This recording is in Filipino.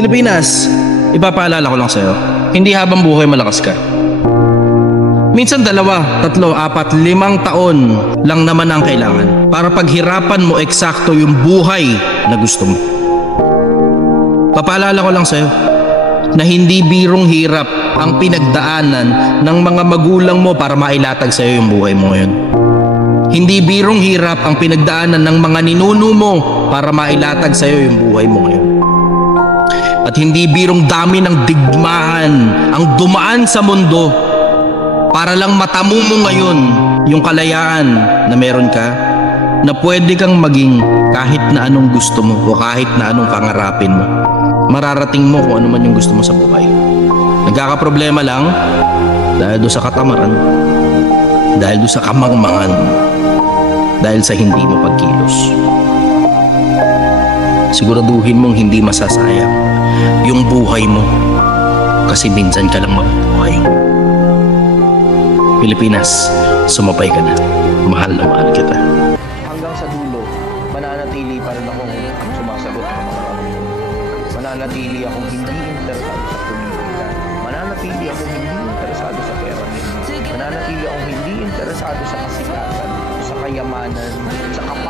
Pilipinas, ipapaalala ko lang sa'yo, hindi habang buhay malakas ka. Minsan 2, 3, 4, 5 taon lang naman ang kailangan para paghirapan mo eksakto yung buhay na gusto mo. Papaalala ko lang sa'yo na hindi birong hirap ang pinagdaanan ng mga magulang mo para mailatag sa'yo yung buhay mo ngayon. Hindi birong hirap ang pinagdaanan ng mga ninuno mo para mailatag sa'yo yung buhay mo ngayon. At hindi birong dami ng digmaan ang dumaan sa mundo para lang matamo mo ngayon yung kalayaan na meron ka, na pwede kang maging kahit na anong gusto mo o kahit na anong pangarapin mo. Mararating mo kung ano man yung gusto mo sa buhay. Nagkakaproblema lang dahil doon sa katamaran, dahil doon sa kamangmangan, dahil sa hindi mo pagkilos. Siguraduhin mong hindi masasayang yung buhay mo kasi minsan ka lang mabubuhay. Pilipinas, sumabay ka na. Mahal na mahal kita. Hanggang sa dulo, mananatili pa rin akong sumasagot sa mga tanong. Mananatili akong hindi interesado sa politika. Mananatili akong hindi interesado sa pera. Mananatili akong hindi interesado sa kasikatan, sa kayamanan, sa kapal.